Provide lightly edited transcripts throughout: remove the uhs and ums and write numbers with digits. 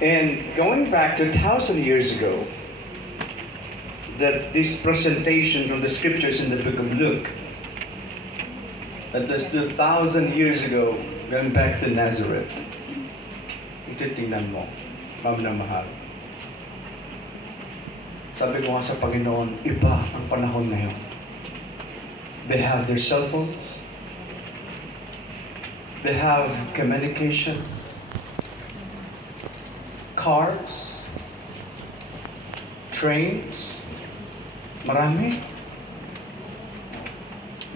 And going back 2,000 years ago, that this presentation from the scriptures in the book of Luke, that was 2,000 years ago, going back to Nazareth. Ito tingnan mo, ma'am na mahal. Sabi ko nga sa Panginoon, iba ang panahon ngayon. They have their cell phones. They have communication. Cars. Trains. Marami.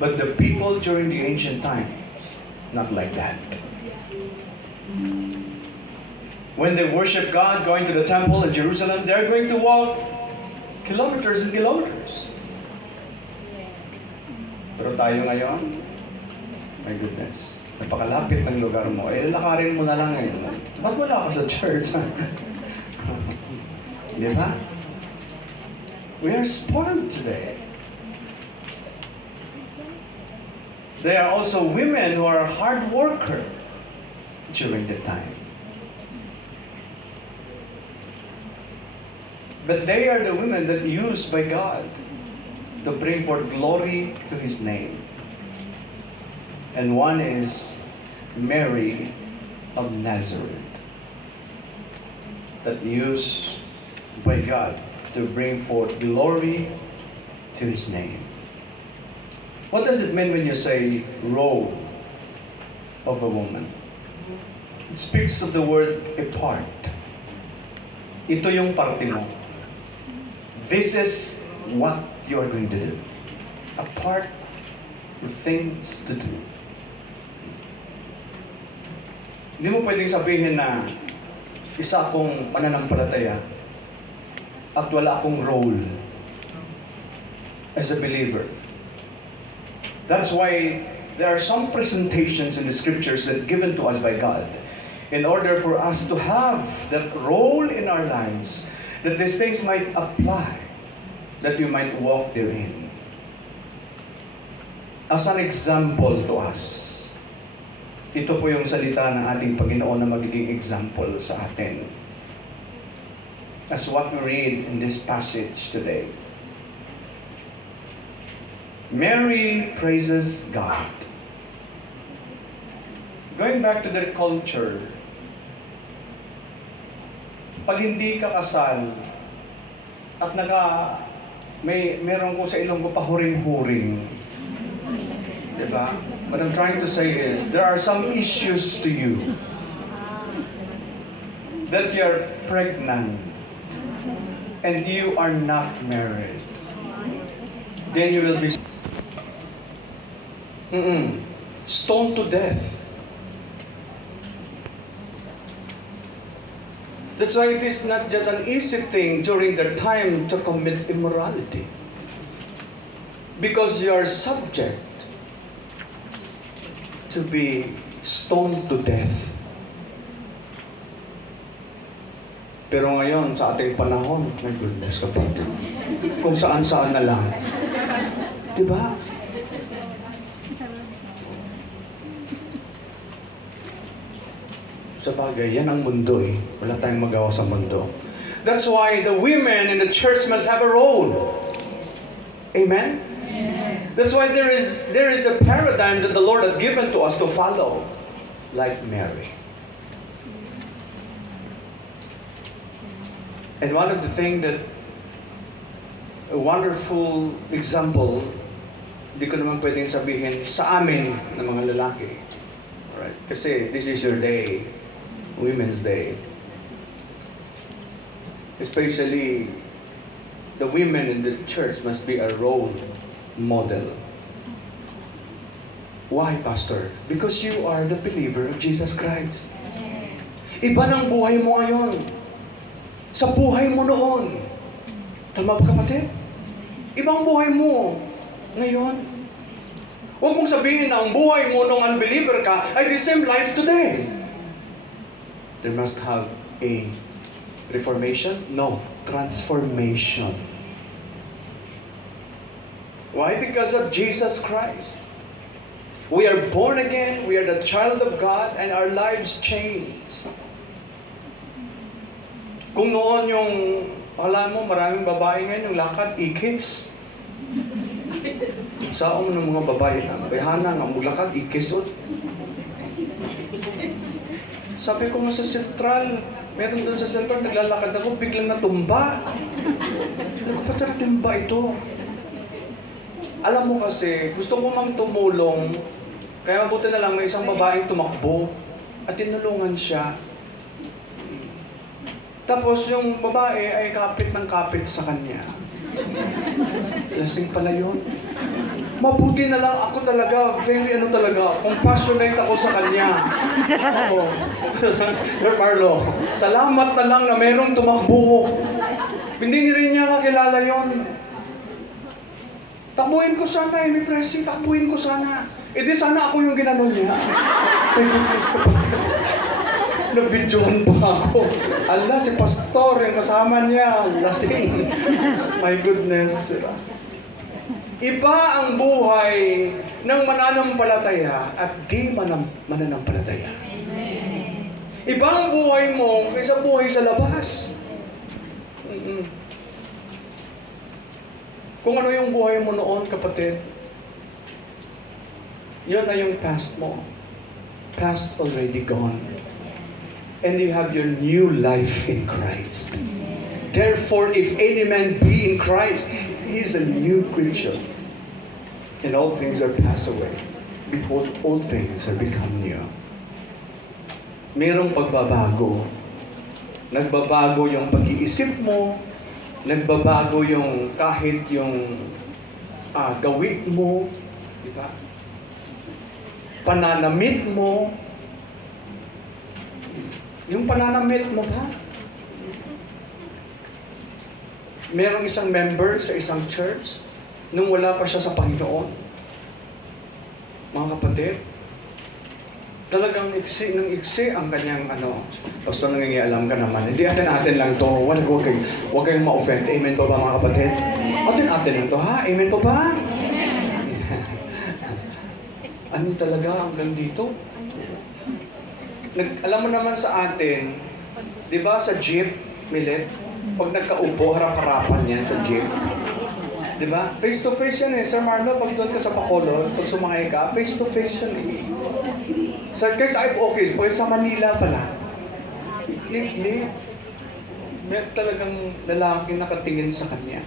But the people during the ancient times, not like that. When they worship God, going to the temple in Jerusalem, they're going to walk kilometers and kilometers. Pero tayo ngayon, my goodness, napakalapit ng lugar mo, lakarin mo na lang ngayon. Ba't wala ka sa church? Di ba? We are spoiled today. There are also women who are hard workers during the time. But they are the women that used by God to bring forth glory to His name. And one is Mary of Nazareth, that used by God to bring forth glory to His name. What does it mean when you say role of a woman? It speaks of the word a part. Ito yung parte mo. This is what you are going to do. A part of things to do. Hindi mo pwedeng sabihin na isa akong mananampalataya at wala akong role as a believer. That's why there are some presentations in the scriptures that given to us by God in order for us to have that role in our lives, that these things might apply, that we might walk therein. As an example to us, ito po yung salita ng ating Panginoon na magiging example sa atin. As what we read in this passage today. Mary praises God. Going back to their culture, pag hindi ka kasal at meron ko sa Ilonggo pa huring-huring. Diba? What I'm trying to say is, there are some issues to you. That you're pregnant and you are not married. Then you will be stoned to death. That's why it is not just an easy thing during their time to commit immorality. Because you are subject to be stoned to death. Pero ngayon, sa ating panahon, my goodness, kapatid, kung saan-saan na lang. Diba? Sa bagay, yan ang mundo eh. Wala tayong magawa sa mundo. That's why the women in the church must have a role. Amen? Amen. That's why there is a paradigm that the Lord has given to us to follow. Like Mary. And one of the things that a wonderful example, hindi ko naman pwedeng sabihin sa amin ng mga lalaki. Alright? Kasi this is your day. Women's Day. Especially, the women in the church must be a role model. Why, Pastor? Because you are the believer of Jesus Christ. Iba ng buhay mo ngayon sa buhay mo noon. Tama ba, kapatid? Ibang buhay mo ngayon. Huwag mong sabihin na ang buhay mo nung unbeliever ka ay the same life today. There must have a reformation? No, transformation. Why? Because of Jesus Christ. We are born again, we are the child of God, and our lives change. Kung noon yung, alam mo, maraming babae ngayon, yung lakad, i-kiss. Saan mo ng mga babae na, bayhana nga, maglakad, i-kiss. Sabi ko nga sa Central, meron doon sa Central, naglalakad ako, biglang natumba. Ba't timba ito? Alam mo kasi, gusto ko mang tumulong, kaya mabuti na lang may isang babaeng tumakbo at tinulungan siya. Tapos yung babae ay kapit ng kapit sa kanya. Lasing pala yun. Mabuti na lang ako talaga, very compassionate ako sa kanya. Ako. Lord Marlo, salamat na lang na merong tumakbo. Hindi rin niya kakilala yun. Takbuhin ko sana, may pressing, takbuhin ko sana. E di sana ako yung ginanon niya. May goodness ka pa. Nabidyoan pa ako. Allah, si pastor, yung kasama niya, lasing. My goodness. Iba ang buhay ng mananampalataya at di mananampalataya. Iba ang buhay mo kaysa buhay sa labas. Kung ano yung buhay mo noon, kapatid, yun na yung past mo. Past already gone. And you have your new life in Christ. Therefore, if any man be in Christ, he is a new creature. And all things are passed away. Behold, all things are become new. Merong pagbabago. Nagbabago yung pag-iisip mo. Nagbabago yung kahit yung gawin mo. Diba? Pananamit mo. Yung pananamit mo ba? Merong isang member sa isang church nung wala pa siya sa Panginoon. Mga kapatid, talagang iksi ng iksi ang kanyang pastor, nangingialam ka naman. Hindi atin lang to. Huwag kayong ma-offend. Amen po ba mga kapatid? Atin lang to ha? Amen po ba? Ano talaga hanggang dito? Alam mo naman sa atin, di ba sa jeep, Milet, pag nagkaupo, harap-harapan yan sa jeep. Di ba? Face to face yan eh. Sir Marlo, pag doon ka sa Bacolod, pag sumakay ka, face to face yan eh. Guys, okay, pag sa Manila pala, may talagang lalaki nakatingin sa kanya.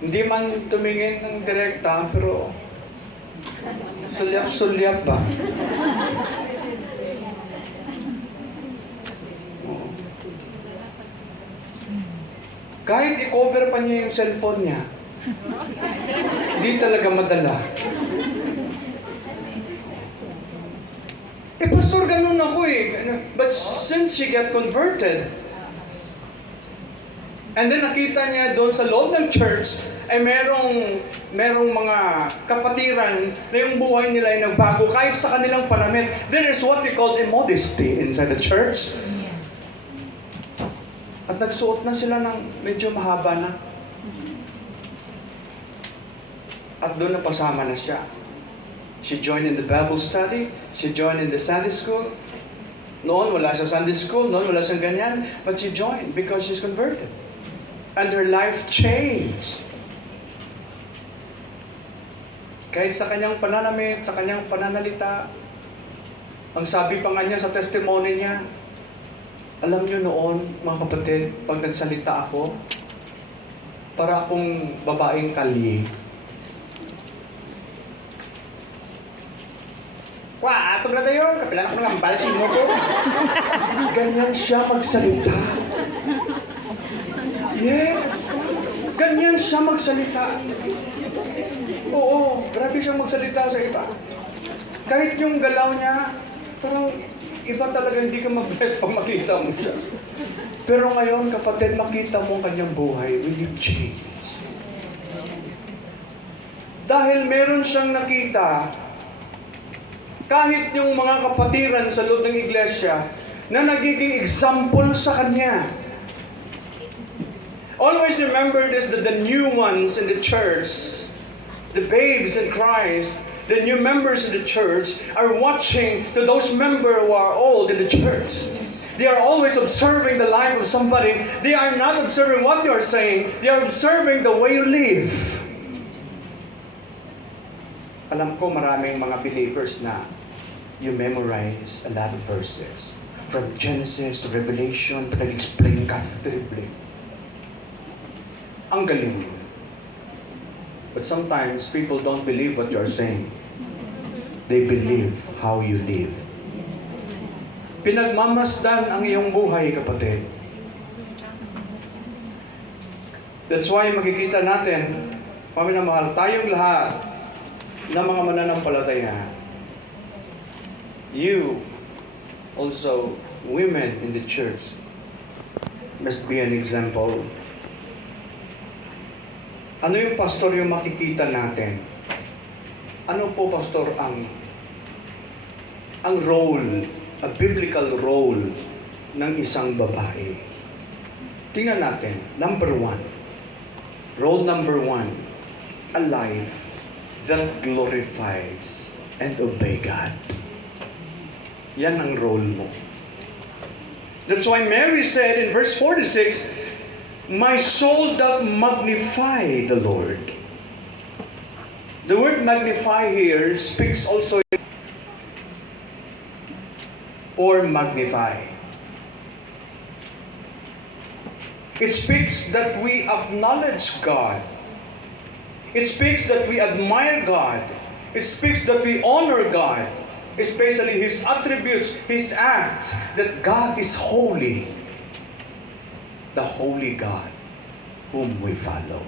Hindi man tumingin ng direkta, pero sulyap-sulyap ba? Kahit i-cover pa niya yung cellphone niya, hindi talaga madala. Pastor, ganun ako eh. But since she got converted, and then nakita niya doon sa loob ng church, ay merong mga kapatiran na yung buhay nila ay nagbago kahit sa kanilang panamit. There is what we call immodesty inside the church. At nagsuot na sila ng medyo mahaba na. At doon napasama na siya. She joined in the Bible study. She joined in the Sunday school. Noon wala siya Sunday school. Noon wala siyang ganyan. But she joined because she's converted. And her life changed. Kahit sa kanyang pananamit, sa kanyang pananalita, ang sabi pa nga niya sa testimony niya, alam niyo noon, mga kapatid, pag nagsalita ako, para akong babaeng kalye. Wah, ato na tayo. Kapilan ako ng balasin mo ko. Ganyan siya magsalita. Yes. Ganyan siya magsalita. Oo, grabe siyang magsalita sa iba. Kahit yung galaw niya, parang iba talaga, hindi ka mag-bless pag makita mo siya. Pero ngayon, kapatid, makita mo ang kanyang buhay when you change. Dahil meron siyang nakita, kahit yung mga kapatiran sa loob ng iglesia, na nagiging example sa kanya. Always remember this, that the new ones in the church, the babes in Christ, the new members in the church are watching to those members who are old in the church. They are always observing the life of somebody. They are not observing what you are saying. They are observing the way you live. Alam ko maraming mga believers na you memorize a lot of verses. From Genesis to Revelation, pinag-explain ka, terribly. Ang galing. But sometimes people don't believe what you are saying. They believe how you live. Pinagmamasdan ang iyong buhay, kapatid. That's why makikita natin, paminamahal, tayong lahat ng mga mananampalataya. You, also women in the church, must be an example. Ano yung pastor yung makikita natin? Ano po, pastor, ang role, a biblical role ng isang babae? Tingnan natin. Number 1. Role number 1. A life that glorifies and obey God. Yan ang role mo. That's why Mary said in verse 46, my soul doth magnify the Lord. The word magnify here speaks also or magnify. It speaks that we acknowledge God. It speaks that we admire God. It speaks that we honor God. Especially His attributes, His acts, that God is holy. The holy God whom we follow.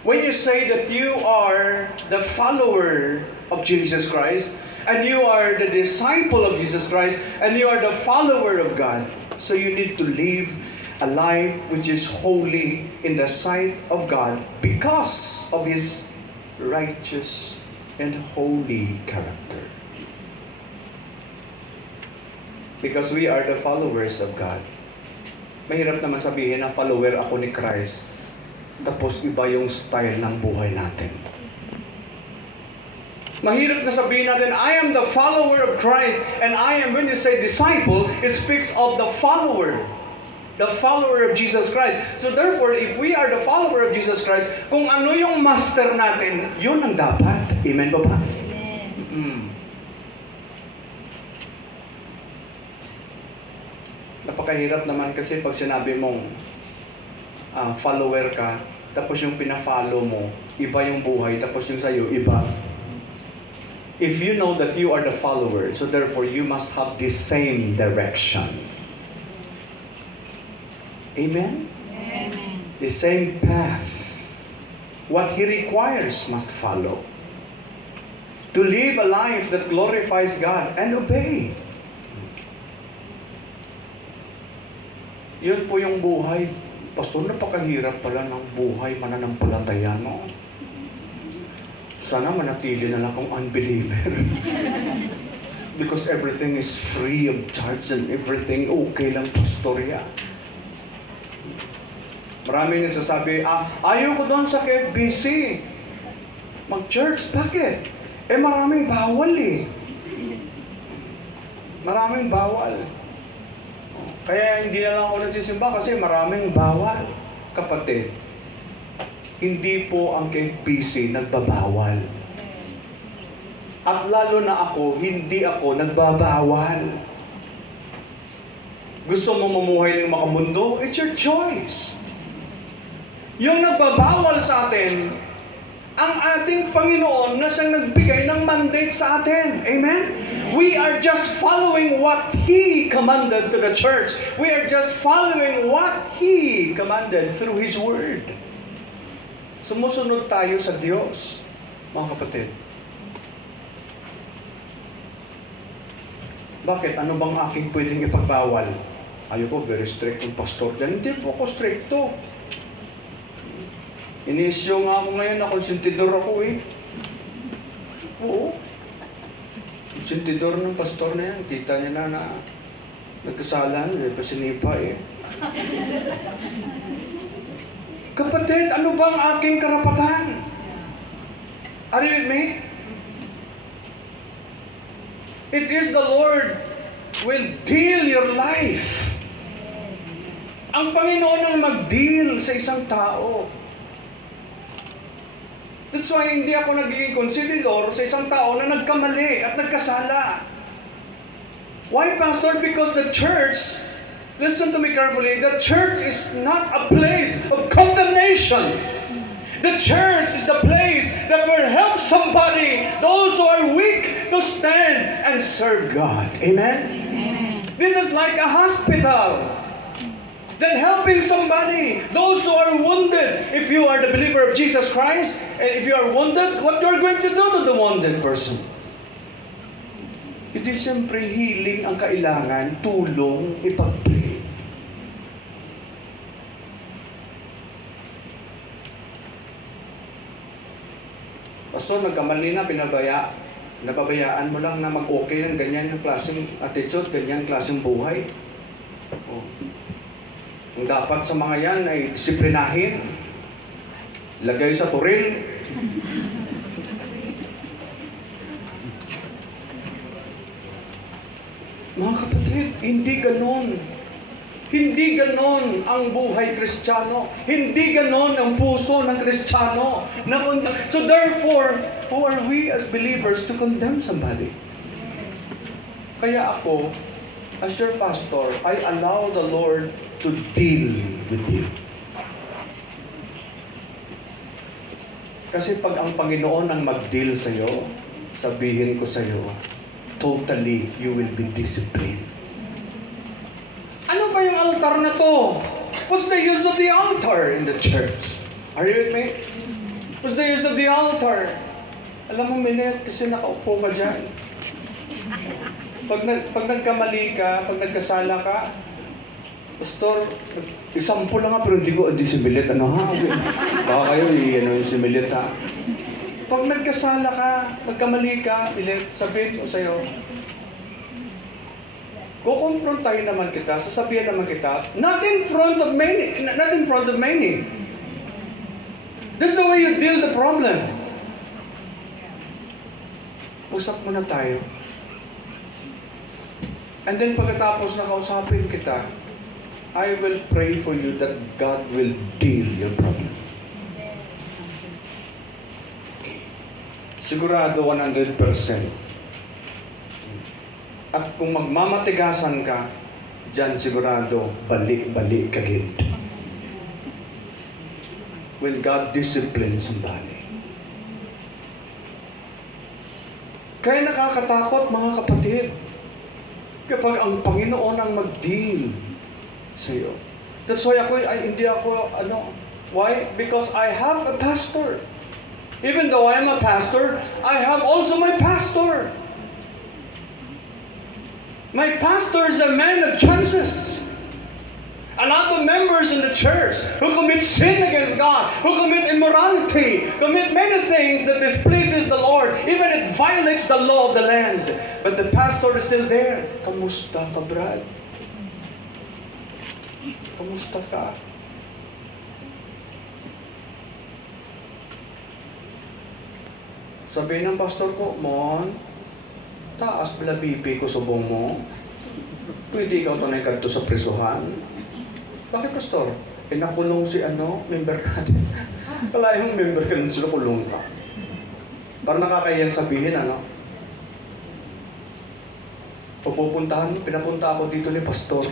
When you say that you are the follower of Jesus Christ, and you are the disciple of Jesus Christ, and you are the follower of God, so you need to live a life which is holy in the sight of God because of His righteous and holy character. Because we are the followers of God. Mahirap naman sabihin na follower ako ni Christ, tapos iba yung style ng buhay natin. Mahirap na sabihin natin, I am the follower of Christ, and I am, when you say disciple, it speaks of the follower of Jesus Christ. So therefore, if we are the follower of Jesus Christ, kung ano yung master natin, yun ang dapat. Amen ba ba? Napakahirap naman kasi pag sinabi mong follower ka, tapos yung pina-follow mo, iba yung buhay, tapos yung sa'yo, iba. If you know that you are the follower, so therefore you must have the same direction. Amen? Amen. The same path. What He requires must follow. To live a life that glorifies God and obey. Yun po yung buhay. Pastor, napakahirap pala ng buhay mananampalataya, no? Sana manatili na lang akong unbeliever. Because everything is free of charge and everything okay lang, pastorya. Maraming nagsasabi, ayaw ko doon sa KFBC. Mag-church, bakit? Maraming bawal eh. Maraming bawal. Kaya hindi na lang ako nagsisimba kasi maraming bawal. Kapatid, hindi po ang KFBC nagbabawal. At lalo na ako, hindi ako nagbabawal. Gusto mo mamuhay ng makamundo? It's your choice. Yung nagbabawal sa atin, ang ating Panginoon na siyang nagbigay ng mandate sa atin. Amen? We are just following what He commanded to the church. We are just following what He commanded through His Word. Sumusunod tayo sa Diyos, mga kapatid. Bakit? Ano bang aking pwedeng ipagbawal? Ayoko, very strict yung pastor dyan. Hindi po ako stricto. Inisyo nga ako ngayon na konsentidor ako eh. Oo. Konsentidor ng pastor na yan. Kita niya na nagkasalan. Pasinipa eh. Kapatid, ano bang aking karapatan? Are you with me? It is the Lord will deal your life. Ang Panginoon ang mag-deal sa isang tao. That's why hindi ako nagiging konsilidor sa isang tao na nagkamali at nagkasala. Why, Pastor? Because the church, listen to me carefully, the church is not a place of condemnation. The church is the place that will help somebody, those who are weak, to stand and serve God. Amen? Amen. This is like a hospital. Then helping somebody, those who are wounded. If you are the believer of Jesus Christ, and if you are wounded, what you are going to do to the wounded person? Hindi siyempre healing ang kailangan, tulong, ipag-pray. Pastor, nagkamali na, nababayaan mo lang na mag-okay ng ganyan yung klaseng attitude, ganyan klaseng buhay. Oh. Kung dapat sa mga yan ay disiplinahin, lagay sa turil. Mga kapatid, hindi ganon. Hindi ganon ang buhay Kristiyano. Hindi ganon ang puso ng Kristiyano. So therefore, who are we as believers to condemn somebody? Kaya ako, as your pastor, I allow the Lord to deal with you. Kasi pag ang Panginoon ang mag-deal sa'yo, sabihin ko sa'yo, totally you will be disciplined. Ano ba yung altar na to? What's the use of the altar in the church? Are you with me? What's the use of the altar? Alam mo, Minet, kasi nakaupo ka dyan. Pag nagkamali ka, pag nagkasala ka, Pastor, isampo lang nga pero hindi ko disimilit. Ano ha? Baka kayo yung similit ha. Pag nagkasala ka, nagkamali ka, sabihin ko sa'yo, kukonfrontahin naman kita, sasabihin naman kita, not in front of many. That's the way you deal the problem. Usap muna tayo. And then pagkatapos na kausapin kita, I will pray for you that God will deal your problem. Sigurado 100%. At kung magmamatigasan ka, dyan sigurado, balik-balik ka gid. When God disciplines somebody. Kaya nakakatakot mga kapatid, kapag ang Panginoon ang mag-deal sa'yo. That's why why? Because I have a pastor. Even though I am a pastor, I have also my pastor. My pastor is a man of chances. A lot of members in the church who commit sin against God, who commit immorality, commit many things that displeases the Lord, even it violates the law of the land. But the pastor is still there. Kamusta ka, Brad? Kamusta ka? Sabi ng pastor ko, Mon, taas pala BP ko subong mo. Pwede ikaw ito na ikanto sa presuhan. Bakit, pastor? Nakulong si member natin. Kala yung member ka nun sila kulong ka. Parang nakakayang sabihin, Pagpupuntahan, pinapunta ako dito ni pastor.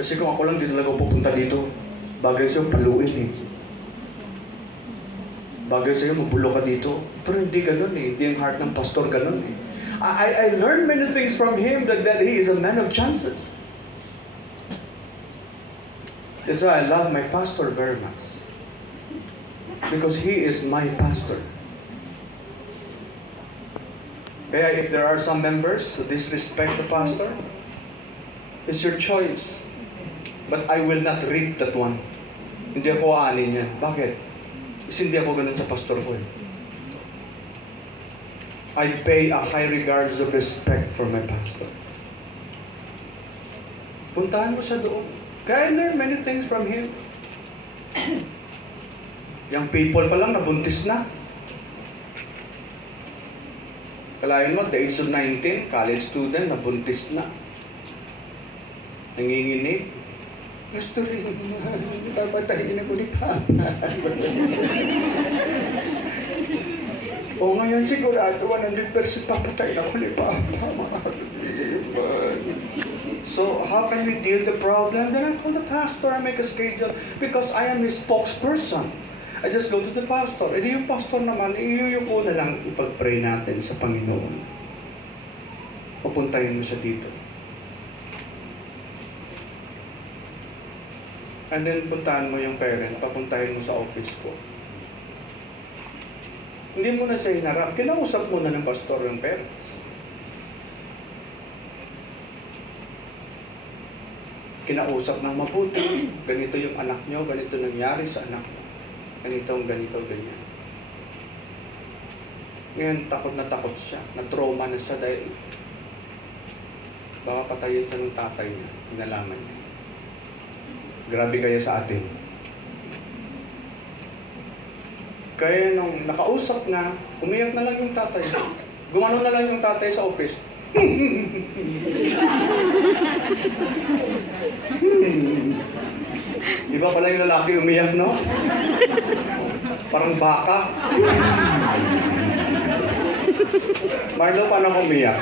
Kasi kung ako lang dito lang pupunta dito, bagay sa'yo paluin Bagay sa'yo, mabulo ka dito. Pero hindi ganun Hindi ang heart ng pastor ganun I learned many things from him that he is a man of chances. That's why I love my pastor very much. Because he is my pastor. Kaya if there are some members who disrespect the pastor, it's your choice. But I will not read that one. Hindi ako aanin yan. Bakit? Kasi hindi ako ganun sa pastor ko I pay a high regards of respect for my pastor. Puntahan mo siya doon. Kaya I learn many things from him. Yung people pa lang nabuntis na. Kalahin mo, the age of 19, college student, nabuntis na. Nanginginig. Gusto rin naman, papatayin ako ni Papa. O ngayon sigurado, 100% papatayin ako ni Papa. So, how can we deal the problem? Then I call the pastor, I make a schedule because I am his spokesperson. I just go to the pastor. E di yung pastor naman, iyuyuko na lang ipag-pray natin sa Panginoon. Papuntahin mo siya dito. And then puntahan mo yung parent, papuntahin mo sa office ko. Hindi mo na siya hinarap. Kinausap mo na ng pastor yung parents. Kinausap ng mabuti. Ganito yung anak nyo, ganito nangyari sa anak mo. Ganito, ganyan. Ngayon, takot na takot siya. Na-trauma na siya dahil baka patayin siya ng tatay niya. Inalaman niya. Grabe kayo sa atin. Kaya nung nakausap na, umiyak na lang yung tatay. Gumano na lang yung tatay sa office. Di ba pala yung lalaki umiyak, no? Parang baka. Marlo, paano ko umiyak?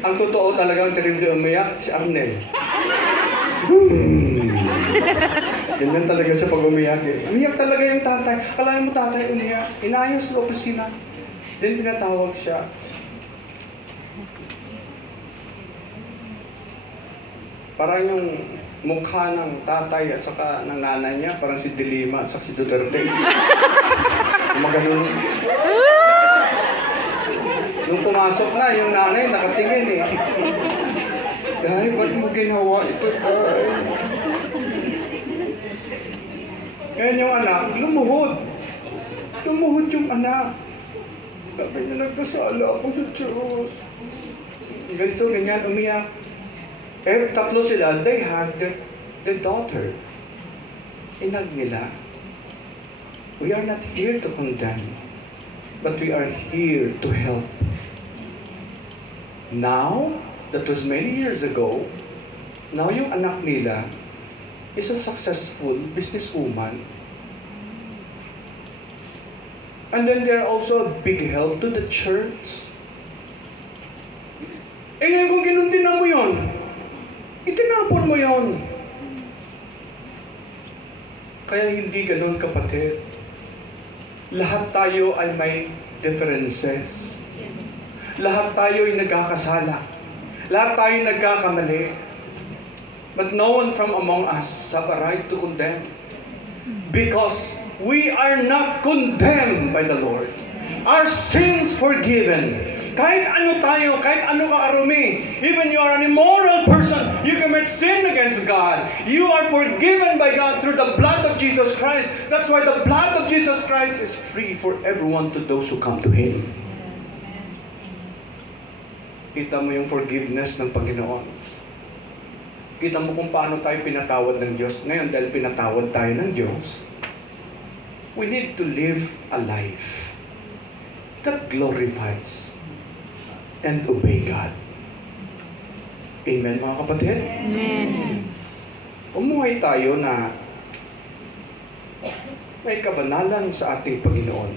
Ang totoo talagang terrible umiyak, si Arnel. Ganyan talaga siya pag umiyak eh. Umiyak talaga yung tatay. Kalahin mo tatay umiyak. Inayos sa opisina. Then pinatawag siya. Parang yung mukha ng tatay at saka ng nanay niya, parang si Dilima at saka si Duterte. Maganon. Nung pumasok na, yung nanay nakatingin eh. Day, ba't mo ginawa ito, Day? Ngayon yung anak, lumuhod. Lumuhod yung anak. Sabi niya, nagkasala ako sa Diyos. Ganito, ganyan, umiyak. Eh, tatlo sila, they had the daughter. Inag nila, we are not here to condemn, but we are here to help. Now, that was many years ago, now yung anak nila is a successful businesswoman. And then they're also a big help to the church. Eh ngayon kung kinundinan mo yun, itinapon mo yun. Kaya hindi ganun, kapatid. Lahat tayo ay may differences. Lahat tayo ay nagkakasala. Lahat tayo ay nagkakamali. But no one from among us have a right to condemn. Because we are not condemned by the Lord. Our sins forgiven. Kahit ano tayo, kahit ano ka-arumi, even you are an immoral person, you commit sin against God, you are forgiven by God through the blood of Jesus Christ. That's why the blood of Jesus Christ is free for everyone to those who come to Him. Kita mo yung forgiveness ng Panginoon. Kita mo kung paano tayo pinatawad ng Diyos. Ngayon, dahil pinatawad tayo ng Diyos, we need to live a life that glorifies and obey God. Amen, mga kapatid? Amen. Umuhay tayo na may kabanalan sa ating Panginoon.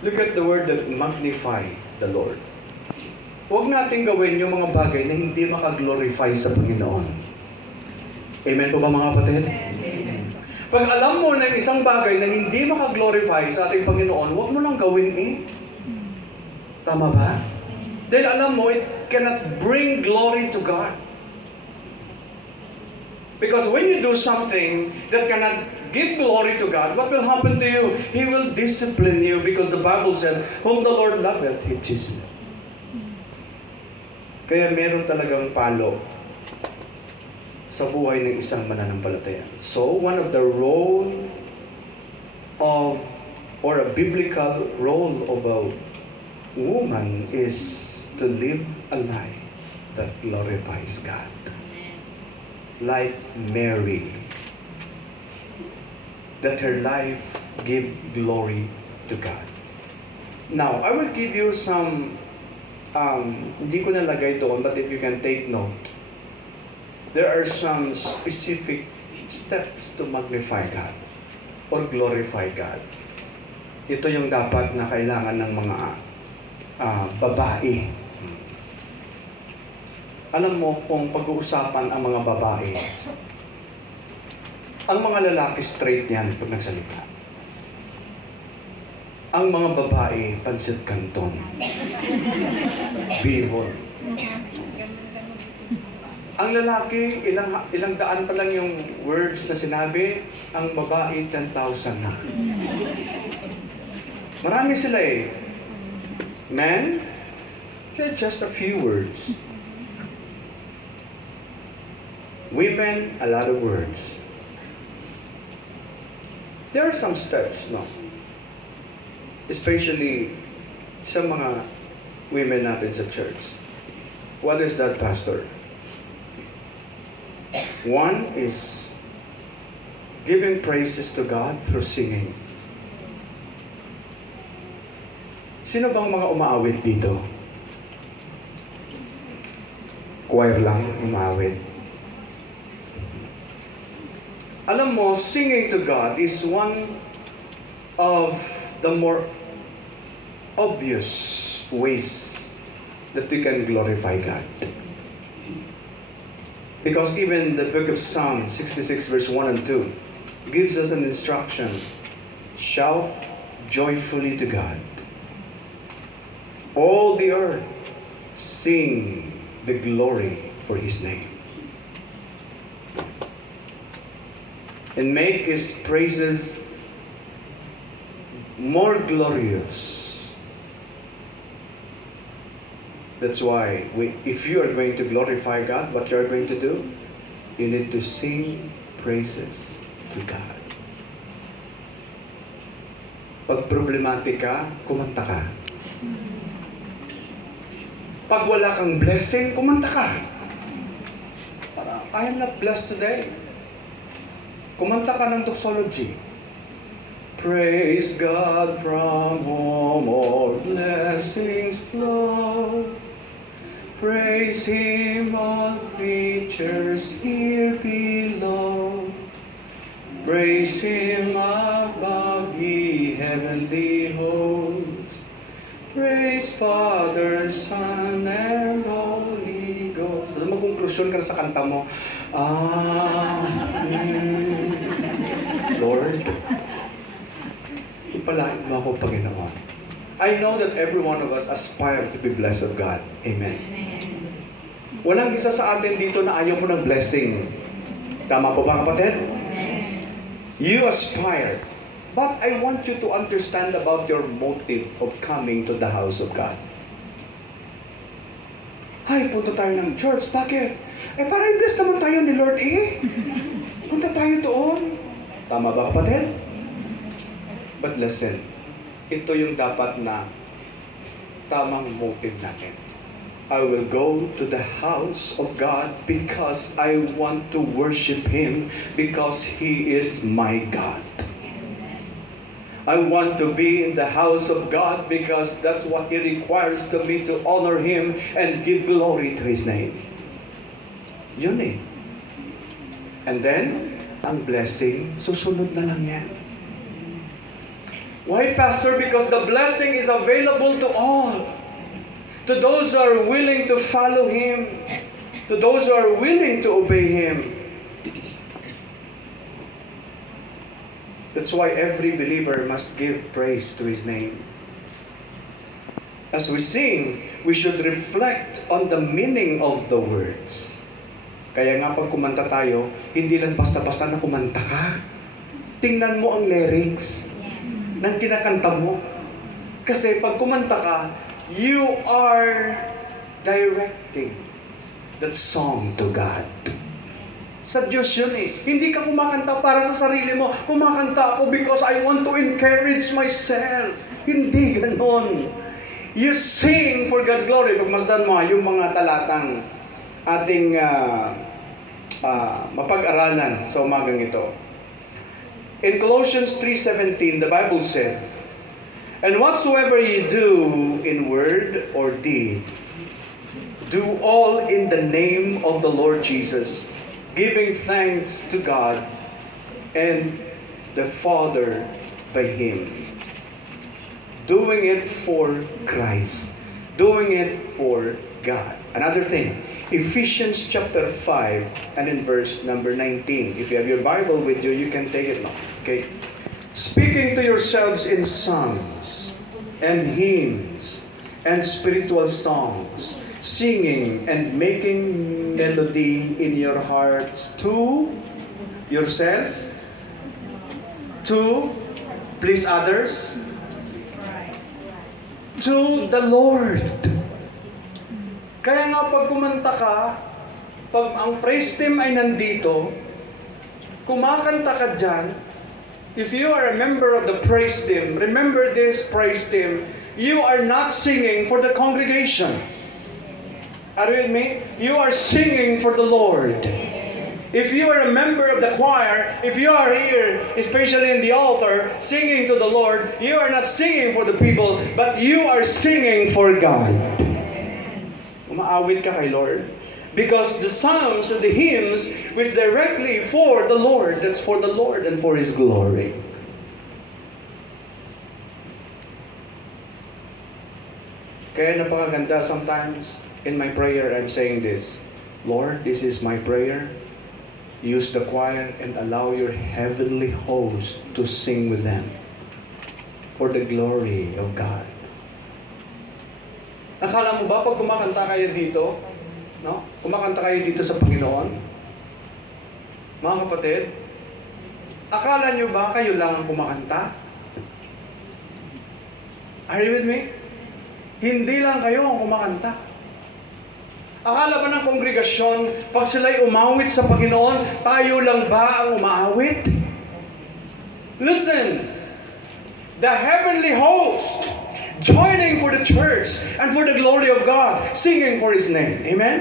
Look at the word that magnify the Lord. Huwag natin gawin yung mga bagay na hindi makaglorify sa Panginoon. Amen po ba, mga kapatid? Pag alam mo na isang bagay na hindi makaglorify sa ating Panginoon, huwag mo lang gawin eh. Tama ba? Dahil alam mo, it cannot bring glory to God. Because when you do something that cannot give glory to God, what will happen to you? He will discipline you because the Bible said, whom the Lord loveth, He chasteneth. Kaya meron talagang palo sa buhay ng isang mananampalataya. So, one of the role of, or a biblical role of a woman is to live a life that glorifies God. Like Mary. that her life give glory to God. Now, I will give you some, hindi ko nalagay doon, but if you can take note, there are some specific steps to magnify God or glorify God. Ito yung dapat na kailangan ng mga babae. Alam mo, kung pag-uusapan ang mga babae, ang mga lalaki straight yan pag nagsalita. Ang mga babae, pansit canton, bihon. Ang lalaki, ilang daan pa lang yung words na sinabi, ang babae, 10,000 na. Marami sila eh. Men, they're just a few words. Women, a lot of words. There are some steps, no? Especially sa mga women natin sa church. What is that, Pastor? One is giving praises to God through singing. Sino bang mga umaawit dito? Choir lang umaawit. Alam mo, singing to God is one of the more obvious ways that we can glorify God. Because even the book of Psalm 66 verse 1 and 2 gives us an instruction. Shout joyfully to God. All the earth sing the glory for His name. And make His praises more glorious. That's why, if you are going to glorify God, what you are going to do? You need to sing praises to God. Pag problematic ka, kumanta ka. Pag wala kang blessing, kumanta ka. Parang, I am not blessed today. Kumanta ka ng doxology. Praise God from whom all blessings flow. Praise Him, all creatures here below. Praise Him above, ye heavenly hosts. Praise Father, Son, and Holy Ghost. Alam mo, konklusyon ka na sa kanta mo, Lord, ipalain mo ako, Panginoon. I know that every one of us aspire to be blessed of God. Amen. Walang isa sa atin dito na ayaw mo ng blessing. Tama po ba, kapatid? You aspire. But I want you to understand about your motive of coming to the house of God. Ay, punta tayo ng church. Bakit? Para i-bless naman tayo ni Lord eh. Punta tayo doon. Tama ba, kapatid? But listen, ito yung dapat na tamang motive natin. I will go to the house of God because I want to worship Him because He is my God. I want to be in the house of God because that's what He requires of me to honor Him and give glory to His name. Yun eh. And then, ang blessing, susunod na lang yan. Why, Pastor? Because the blessing is available to all. To those who are willing to follow Him. To those who are willing to obey Him. That's why every believer must give praise to His name. As we sing, we should reflect on the meaning of the words. Kaya nga pag kumanta tayo, hindi lang basta-basta na kumanta ka. Tingnan mo ang lyrics ng kinakanta mo. Kasi pag kumanta ka, you are directing that song to God. Sa Diyos yun eh. Hindi ka kumakanta para sa sarili mo. Kumakanta ako because I want to encourage myself. Hindi ganon. You sing for God's glory. Pagmasdan mo yung mga talatang ating mapag-aralan sa umagang ito. In Colossians 3:17, the Bible said, "And whatsoever ye do in word or deed, do all in the name of the Lord Jesus, giving thanks to God and the Father by Him." Doing it for Christ. Doing it for God. Another thing, Ephesians chapter 5 and in verse number 19. If you have your Bible with you, you can take it now. Okay? "Speaking to yourselves in songs and hymns and spiritual songs, singing and making melody in your hearts to yourself, to please others, to the Lord." Kaya nga pag kumanta ka, pag ang praise team ay nandito, kumakanta ka dyan, if you are a member of the praise team, remember this praise team, you are not singing for the congregation. Are you with me? You are singing for the Lord. If you are a member of the choir, if you are here, especially in the altar, singing to the Lord, you are not singing for the people, but you are singing for God. Umaawit ka kay Lord. Because the psalms and the hymns, which directly for the Lord, that's for the Lord and for His glory. Kaya napakaganda sometimes, in my prayer, I'm saying this, "Lord, this is my prayer. Use the choir and allow your heavenly host to sing with them for the glory of God." Nakala mo ba pag kumakanta kayo dito, no? Kumakanta kayo dito sa Panginoon? Mga kapatid, akala nyo ba kayo lang ang kumakanta? Are you with me? Hindi lang kayo ang kumakanta. Akala ba ng kongregasyon, pag sila'y umawit sa Panginoon, tayo lang ba ang umaawit? Listen, the heavenly host joining for the church and for the glory of God, singing for His name. Amen?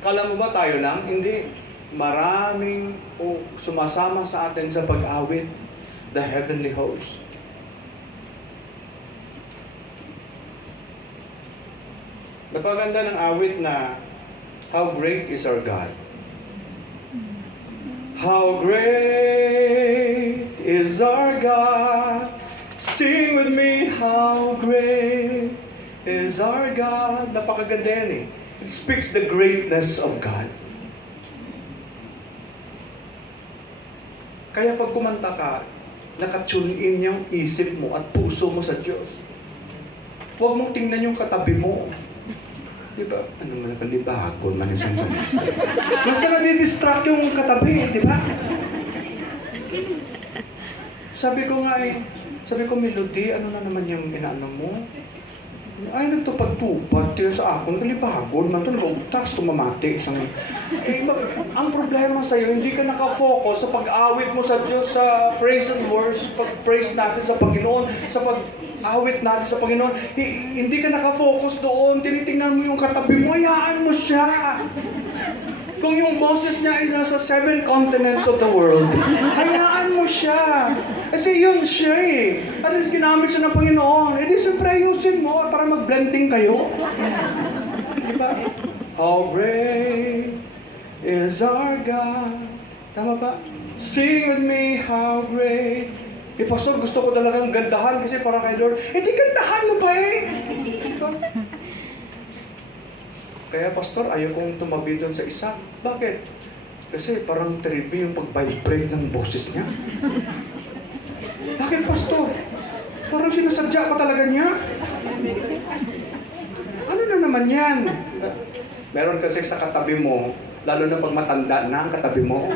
Kala mo ba tayo lang? Hindi. Maraming sumasama sa atin sa pag-awit, the heavenly host. Napaganda ng awit na, "How great is our God." How great is our God. Sing with me, how great is our God. Napakaganda yan eh. It speaks the greatness of God. Kaya pag kumanta ka, nakatune in yung isip mo at puso mo sa Diyos. Huwag mong tingnan yung katabi mo. Di ba? Ano man ang libakon man yung sandali. Nasa nadidistract yung katabi, di ba? Sabi ko nga eh, sabi ko, "Melody, ano na naman yung inaano mo?" Ay, nagtupad-tupad. Tiyo sa akong kalibahagod. Man ito, nag-utas, tumamati. Ang problema sa'yo, hindi ka nakafocus sa pag-awit mo sa Diyos, sa praise and worship, pag-praise natin sa Panginoon, sa pag-awit natin sa Panginoon. Hindi ka nakafocus doon. Tinitingnan mo yung katabi mo, hayaan mo siya. Kung yung boses niya ay nasa 7 continents of the world, hayaan mo siya. Kasi yun siya eh. At least ginamit siya ng Panginoon. E di siyempre ayusin mo para mag-blending kayo. Diba? How great is our God. Tama ba? Sing with me, how great. Eh, Pastor, gusto ko talagang gandahan kasi para kay Lord. Eh, di gandahan mo ba eh? Diba? Kaya, Pastor, ayaw kong tumabi doon sa isa. Bakit? Kasi parang trippy yung pag-vibrate ng boses niya. Bakit, Pastor? Parang sinasadya pa talaga niya. Ano na naman yan? Meron kasi sa katabi mo, lalo na pag matanda na ang katabi mo.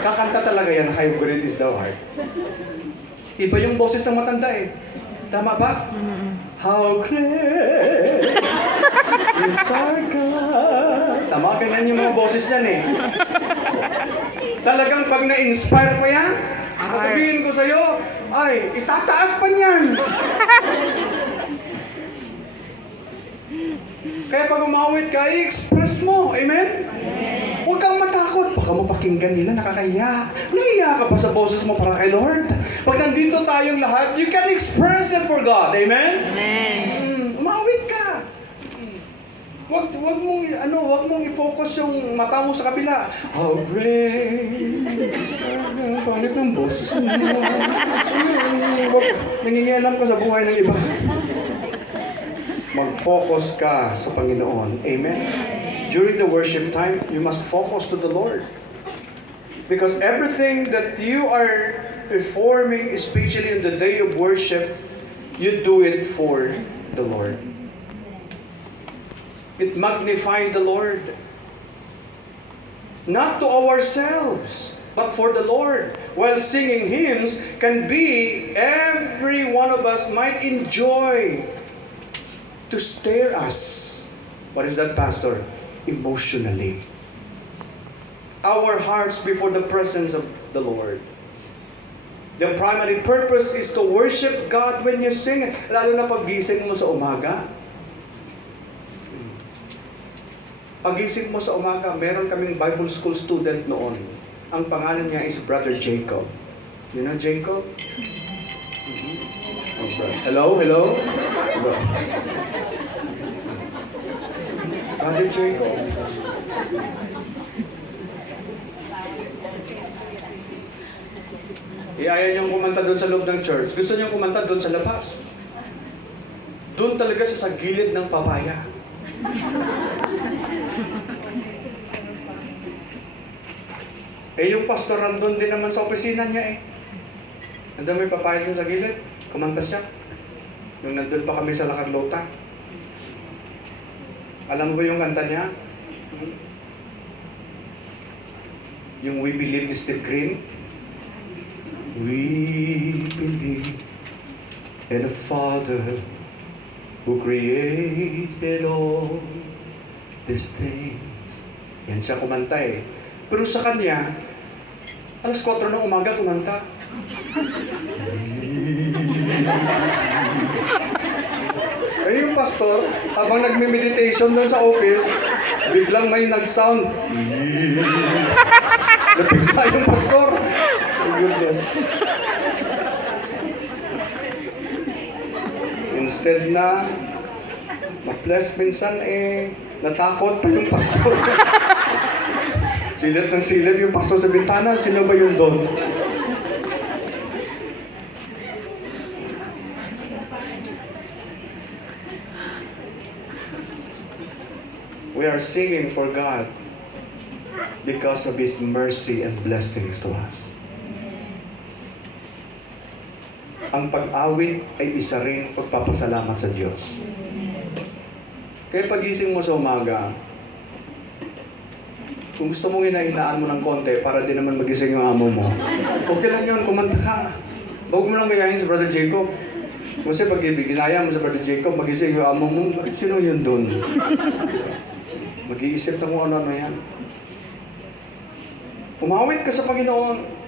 Kakanta talaga yan, how great is the heart. Iba yung boses ng matanda eh. Tama ba? How great is our God. Tama, ganyan yung mga boses niyan eh. Talagang pag na-inspire ko yan, sabihin ko sa'yo, ay, itataas pa niyan. Kaya pag umawit ka, i-express mo. Amen? Huwag kang matakot. baka mapakinggan nila, nakakahiya. Nahiya ka pa sa boses mo para kay Lord. Pag nandito tayong lahat, you can express it for God. Amen? Amen. Umawit ka. Wag mong i-focus yung mata mo sa kabila. How great is our pangit ng boses mo. Nangingialam ka sa buhay ng iba. Mag-focus ka sa Panginoon. Amen? During the worship time, you must focus to the Lord. Because everything that you are performing, especially in the day of worship, you do it for the Lord. It magnifies the Lord. Not to ourselves, but for the Lord. While singing hymns can be, every one of us might enjoy to stir us. What is that, Pastor? Emotionally. Our hearts before the presence of the Lord. The primary purpose is to worship God when you sing. Lalo na pag-gising mo sa umaga. Pag-gising mo sa umaga, meron kaming Bible school student noon. Ang pangalan niya is Brother Jacob. You know Jacob? Oh, hello? Hello? Brother Jacob. Ayaw niyong kumanta doon sa loob ng church. Gusto niyong kumanta doon sa labas. Doon talaga sa gilid ng papaya. Yung pastor nandun din naman sa opisina niya eh. Nandun may papaya doon sa gilid. Kumanta siya. Yung nandun pa kami sa La Carlota. Alam mo ba yung kanta niya? Yung We Believe is the Green. We believe in a Father who created all these things. Yan siya kumanta eh. Pero sa kanya, alas 4 ng umaga kumanta. Yung pastor, habang nagme-meditation doon sa office, biglang may nag-sound. Napigla yung pastor. Oh goodness. Instead na ma-bless minsan natakot pa yung pastor. Silip ng silip yung pastor sa bintana. Sino ba yung doon? We are singing for God because of His mercy and blessings to us. Ang pag-awit ay isa ring pagpapasalamat sa Diyos. Kaya pagising mo sa umaga, kung gusto mong hinahinaan mo ng konti para din naman magising yung amo mo, okay lang yun, kumanta ka. Huwag mo lang gayahin sa Brother Jacob. Kasi pag ginaya mo sa Brother Jacob, magising yung amo mo, sino yun dun? Mag-iisip na kung ano-ano yan. Umawit ka sa Panginoon.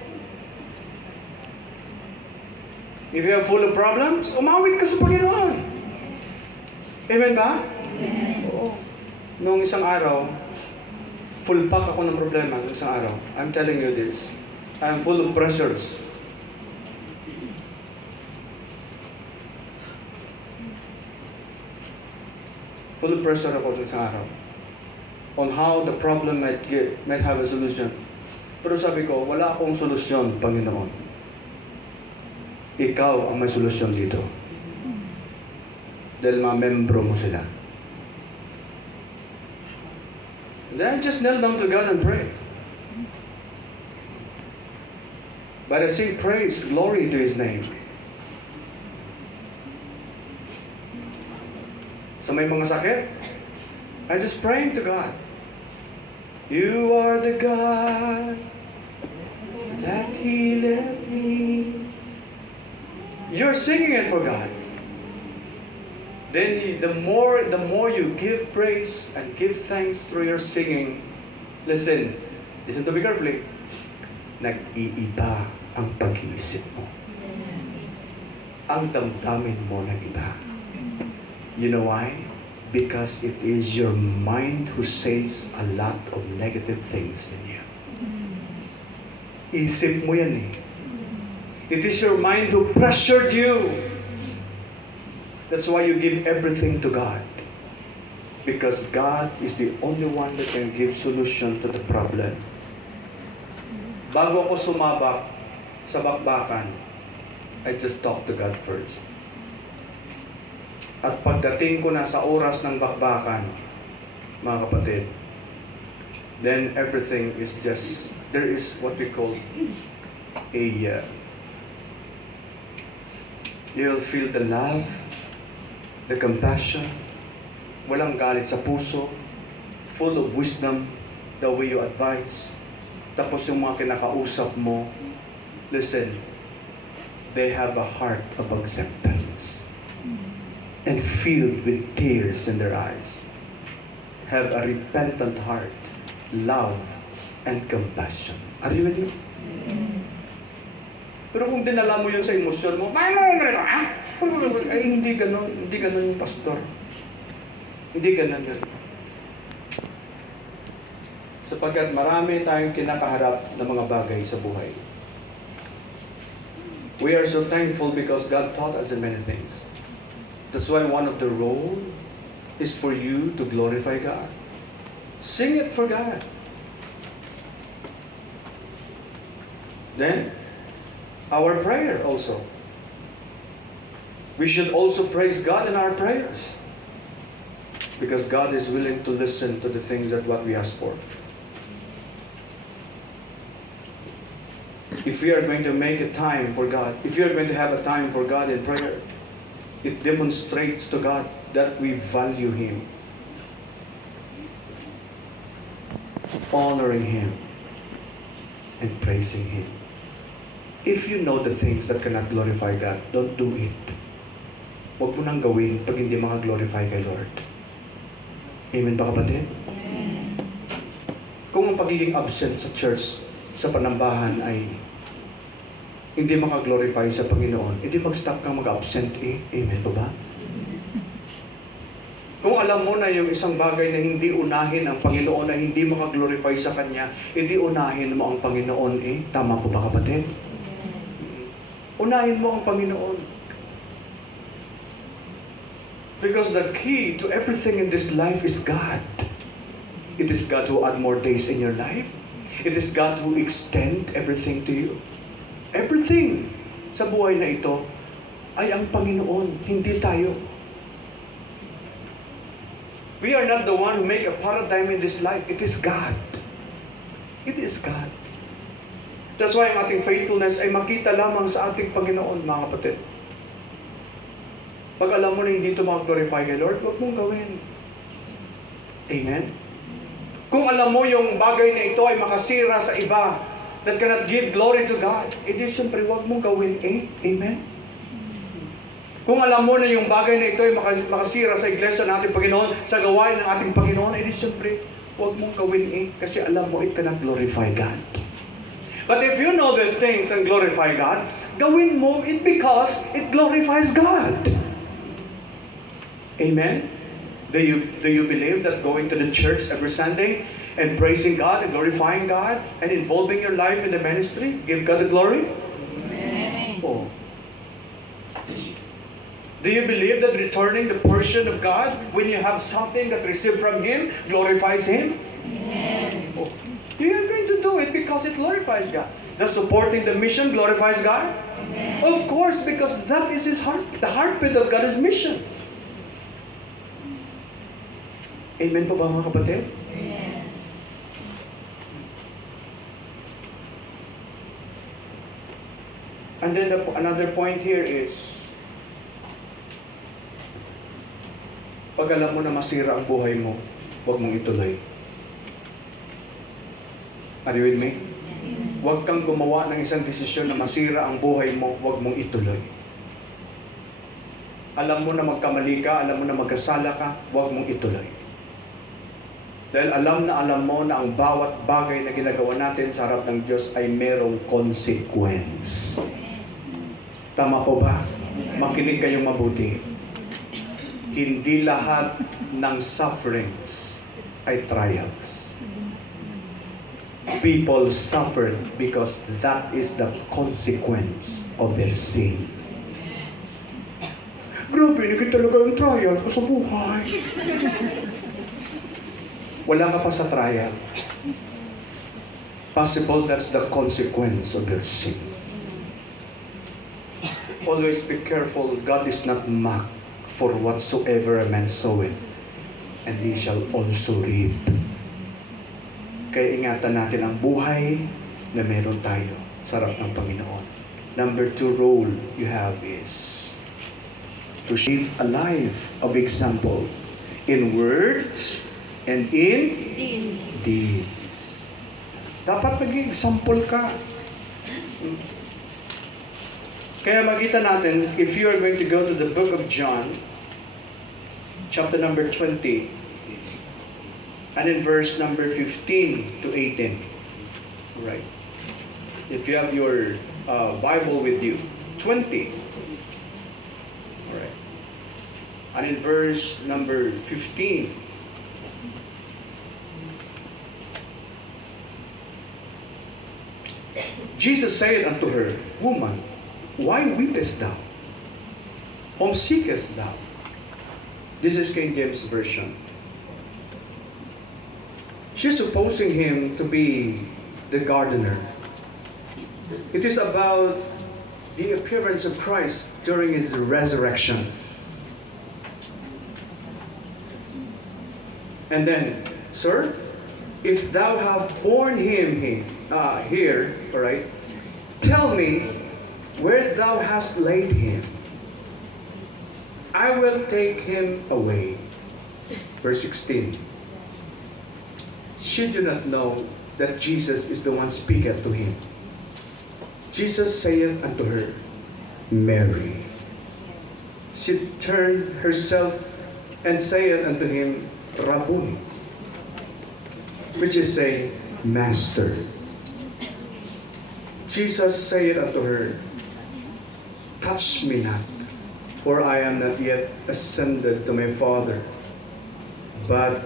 If you are full of problems, umawit ka sa Panginoon. Amen ba? Oo. Noong isang araw, full pack ako ng problema noong isang araw. I'm telling you this. I am full of pressures. Full of pressure ako noong isang araw. On how the problem might have a solution. Pero sabi ko, wala akong solusyon, Panginoon. Ikaw ang may solusyon dito. Dahil mga membro mo sila. Then just kneel down to God and pray. But I sing praise, glory to His name. Sa may mga sakit, I'm just praying to God. You are the God that healeth me. You're singing it for God. Then the more you give praise and give thanks through your singing, listen to me carefully, nag-iiba ang pag-iisip mo. Ang damdamin mo nag-iba. You know why? Because it is your mind who says a lot of negative things in you. Isip mo yan eh. It is your mind who pressured you. That's why you give everything to God. Because God is the only one that can give solution to the problem. Bago ako sumabak sa bakbakan, I just talk to God first. At pagdating ko na sa oras ng bakbakan, mga kapatid, then everything is just, there is what we call a, you'll feel the love, the compassion, walang galit sa puso, full of wisdom, the way you advise. Tapos yung mga kinakausap mo, listen, they have a heart of acceptance and filled with tears in their eyes. Have a repentant heart, love, and compassion. Are you with me? Pero kung dinala mo yun sa emosyon mo, ay hindi ganon yung pastor. Hindi ganon yun. Sapagkat marami tayong kinakaharap na mga bagay sa buhay. We are so thankful because God taught us in many things. That's why one of the role is for you to glorify God. Sing it for God. Then, our prayer also. We should also praise God in our prayers. Because God is willing to listen to the things that what we ask for. If we are going to make a time for God, if you are going to have a time for God in prayer, it demonstrates to God that we value Him. Honoring Him and praising Him. If you know the things that cannot glorify God, don't do it. Huwag mo nang gawin pag hindi maka-glorify kay Lord. Amen ba kapatid? Amen. Kung ang pagiging absent sa church, sa panambahan ay hindi maka-glorify sa Panginoon, hindi mag-stop kang mag-absent eh. Amen ba ba? Kung alam mo na yung isang bagay na hindi unahin ang Panginoon, na hindi maka-glorify sa Kanya, hindi unahin mo ang Panginoon eh. Tama po ba kapatid? Unahin mo ang Panginoon. Because the key to everything in this life is God. It is God who add more days in your life. It is God who extend everything to you. Everything sa buhay na ito ay ang Panginoon, hindi tayo. We are not the one who make a paradigm in this life. It is God. It is God. That's why ang ating faithfulness ay makita lamang sa ating Panginoon, mga kapatid. Pag alam mo na hindi ito mag-glorify kay Lord, huwag mong gawin. Amen? Kung alam mo yung bagay na ito ay makasira sa iba, that cannot give glory to God, edi siyempre huwag mong gawin eh. Amen? Kung alam mo na yung bagay na ito ay makasira sa iglesia ng ating Panginoon, sa gawain ng ating Panginoon, edi siyempre huwag mong gawin eh. Kasi alam mo, it cannot glorify God. But if you know these things and glorify God, gawin mo it because it glorifies God. Amen? Do you believe that going to the church every Sunday and praising God and glorifying God and involving your life in the ministry give God the glory? Amen. Oh. Do you believe that returning the portion of God when you have something that received from Him glorifies Him? Amen. Oh. You are going to do it because it glorifies God. Does supporting the mission glorifies God? Amen. Of course, because that is His heart. The heartbeat of God is mission. Amen po ba mga kapatid? Amen. And then another point here is, pag alam mo na masira ang buhay mo, huwag mong ituloy. Are you with me? Huwag kang gumawa ng isang desisyon na masira ang buhay mo, huwag mong ituloy. Alam mo na magkamali ka, alam mo na magkasala ka, huwag mong ituloy. Dahil alam mo na ang bawat bagay na ginagawa natin sa harap ng Diyos ay merong consequence. Tama po ba? Makinig kayong mabuti. Hindi lahat ng sufferings ay trials. People suffer because that is the consequence of their sin. Grabe, naging talaga ang trial ko sa buhay. Wala ka pa sa trial. Possible that's the consequence of your sin. Always be careful. God is not mocked, for whatsoever a man soweth, and he shall also reap. Kaya ingatan natin ang buhay na meron tayo sa harap ng Panginoon. Number 2 role you have is to live a life of example in words and in deeds. Dapat maging example ka. Kaya makita natin, if you are going to go to the book of John, chapter number 20, and in verse number 15 to 18. Right. If you have your Bible with you, 20. Alright. And in verse number 15. Jesus said unto her, Woman, why weepest thou? Whom seekest thou? This is King James Version. She's supposing him to be the gardener. It is about the appearance of Christ during his resurrection. And then, Sir, if thou have borne him here, all right, tell me where thou hast laid him. I will take him away. Verse 16. She do not know that Jesus is the one speaketh to him. Jesus saith unto her, Mary. She turned herself and saith unto him, Rabboni, which is saying, Master. Jesus saith unto her, Touch me not, for I am not yet ascended to my Father, but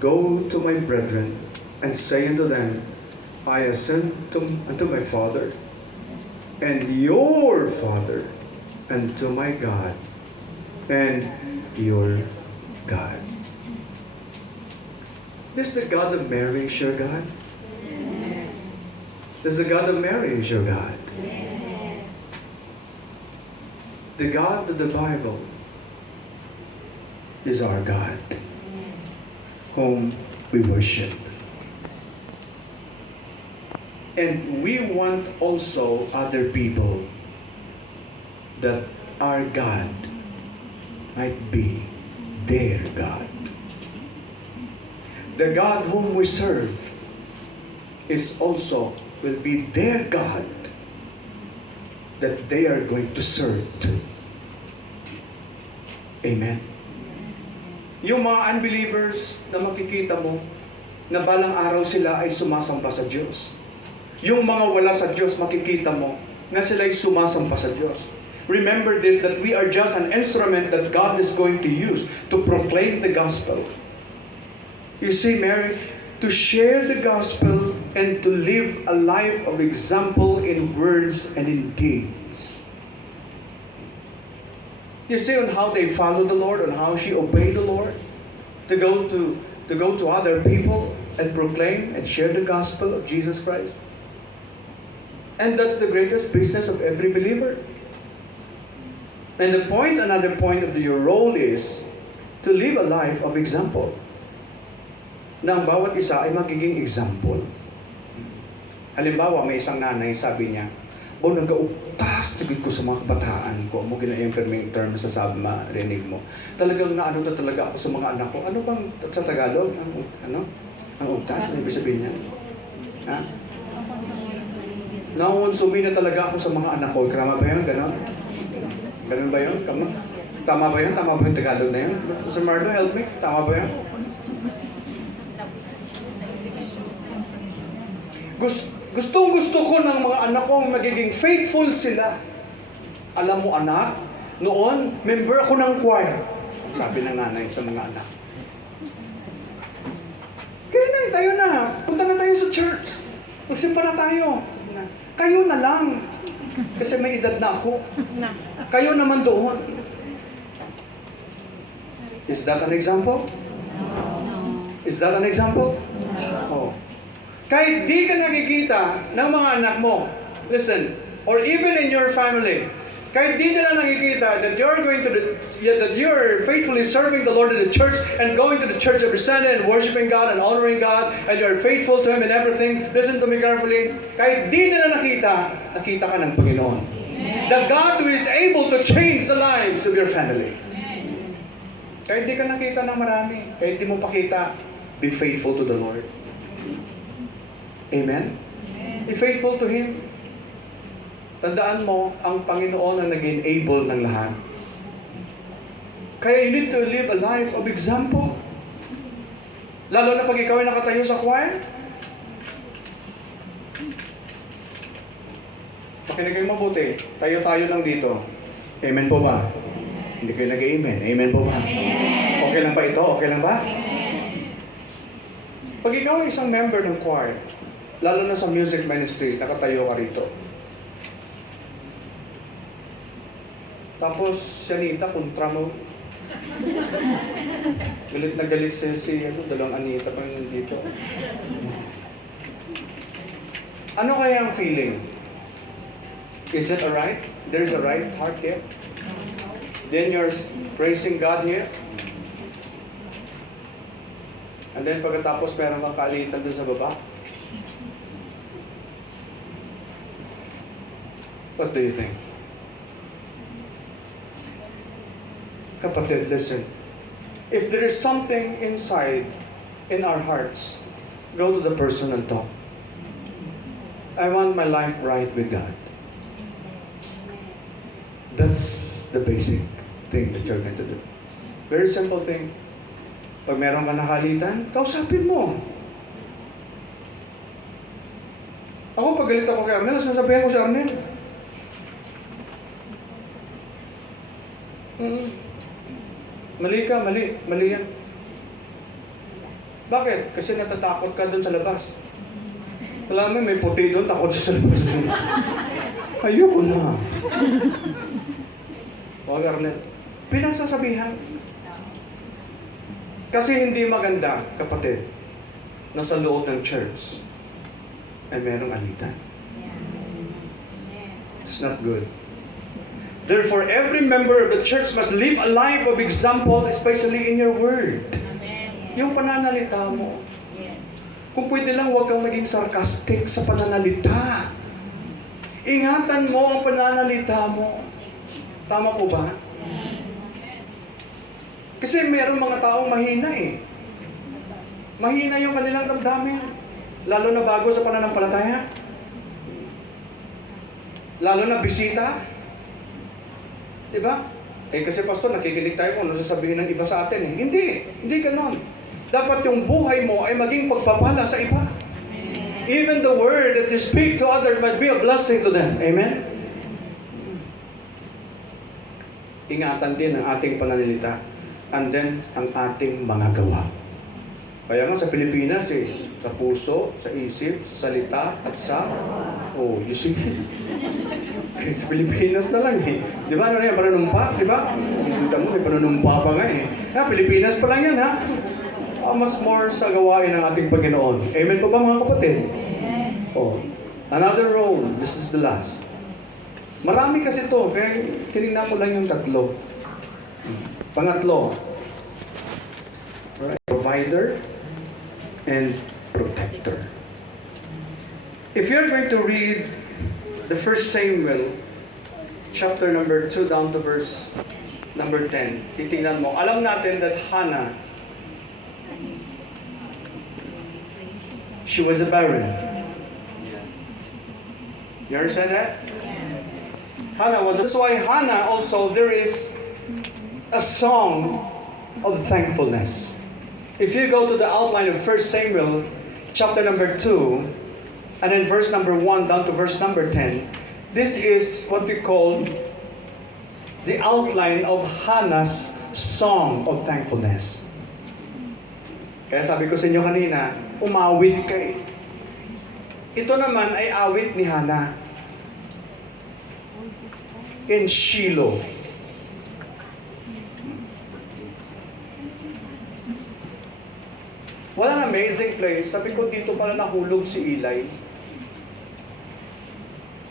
go to my brethren, and say unto them, I ascend unto my Father, and your Father, and to my God, and your God. Does the God of Mary is your God? Yes. Does the God of Mary is your God? Yes. The God of the Bible is our God, whom we worship. And we want also other people that our God might be their God. The God whom we serve is also will be their God that they are going to serve to. Amen. Yung mga unbelievers na makikita mo na balang araw sila ay sumasamba sa Diyos. Yung mga wala sa Diyos, makikita mo na sila ay sumasamba sa Diyos. Remember this, that we are just an instrument that God is going to use to proclaim the gospel. You see, Mary, to share the gospel and to live a life of example in words and in deeds. You see on how they follow the Lord, on how she obeyed the Lord, to go to other people and proclaim and share the gospel of Jesus Christ. And that's the greatest business of every believer. And another point of your role is to live a life of example. Na ang bawat isa ay magiging example. Halimbawa, may isang nanay, sabi niya, nag-utas tigit ko sa mga kabataan ko. Mo gina-implement yung term sa sabi marinig mo. Talagang naano na talaga ako sa mga anak ko. Ano bang sa Tagalog? Ang utas? Ano ibig sabihin niya? Ha? Nauunsumi na talaga ako sa mga anak ko. Krama ba yun? Ganon? Ganon ba yun? Tama ba yun? Tama ba yung Tagalog na yun? Sir Marlo, help me. Tama ba yun? Gusto ko ng mga anak kong magiging faithful sila. Alam mo anak, noon, member ako ng choir. Sabi ng nanay sa mga anak. Kaya na Sige, tayo na. Punta na tayo sa church. Magsimba na tayo. Kayo na lang. Kasi may edad na ako. Kayo naman doon. Is that an example? Is that an example? Oh. Kahit di ka nakikita ng mga anak mo, listen, or even in your family, kahit di nila nakikita that you're faithfully serving the Lord in the church and going to the church every Sunday and worshiping God and honoring God and you're faithful to Him in everything, listen to me carefully, kahit di nila nakita ka ng Panginoon. The God who is able to change the lives of your family. Kahit di ka nakita ng marami, kahit di mo pakita, be faithful to the Lord. Amen? Be faithful to Him. Tandaan mo, ang Panginoon ang nag-enable ng lahat. Kaya you need to live a life of example. Lalo na pag ikaw ay nakatayo sa choir. Makinig kayo mabuti. Tayo-tayo lang dito. Amen po ba? Hindi kayo nag-amen. Amen po ba? Okay lang ba ito? Okay lang ba? Pag ikaw ay isang member ng choir, lalo na sa music ministry, nakatayo ka rito. Tapos, si Anita, kontra mo. Galit na galit si dalawang Anita pa dito. Ano kaya ang feeling? Is it alright? There's a right heart here? Then you're praising God here? And then pagkatapos meron kang kaalitan dun sa baba? What do you think? Kapatid, listen. If there is something inside in our hearts, go to the person and talk. I want my life right with God. That's the basic thing that you're going to do. Very simple thing. Pag meron ka nakalitan, kausapin mo. Ako, pag galit ako kay Arnel, sasabihin ko si Arnel. Mali ka, mali. Mali yan. Bakit? Kasi natatakot ka dun sa labas. Alam mo, may puti doon, takot siya sa labas. Ayoko na. Huwag, Arnel. Pinagsasabihan. Kasi hindi maganda, kapatid, na sa loob ng church ay merong alitan. It's not good. Therefore, every member of the church must live a life of example, especially in your word. Yung pananalita mo. Kung pwede lang, huwag kang maging sarcastic sa pananalita. Ingatan mo ang pananalita mo. Tama po ba? Kasi mayroong mga taong mahina eh. Mahina yung kanilang damdamin. Lalo na bago sa pananampalataya. Lalo na bisita. Diba? Eh kasi pastor, nakikinig tayo kung ano sasabihin ng iba sa atin eh. Hindi ganon. Dapat yung buhay mo ay maging pagpapala sa iba. Even the word that you speak to others might be a blessing to them. Amen? Ingatan din ang ating pananalita and then ang ating mga gawa. Kaya nga sa Pilipinas eh, sa puso, sa isip, sa salita, at sa... Oh, you see? Sa Pilipinas na lang eh. Di ba? Ano yan? Pananumpa? Di ba? Kita mo, may pananumpa pa nga eh. Pilipinas pa lang yan ha? Mas more sa gawain ng ating Panginoon. Amen po ba mga kapatid? Oh. Another role. This is the last. Marami kasi to. Kaya tinignan ko lang yung tatlo. Pangatlo. Provider and protector. If you're going to read the 1 Samuel, chapter number 2 down to verse number 10, titingnan mo, alam natin that Hannah, she was a barren. You understand that? Hannah was. That's why Hannah also, there is a song of thankfulness. If you go to the outline of 1 Samuel, chapter number 2, and then verse number 1 down to verse number 10, this is what we call the outline of Hannah's song of thankfulness. Kaya sabi ko sa inyo kanina, umawit ka eh. Ito naman ay awit ni Hana. In Shiloh. Walang amazing place. Sabi ko, dito pala nahulog si Eli.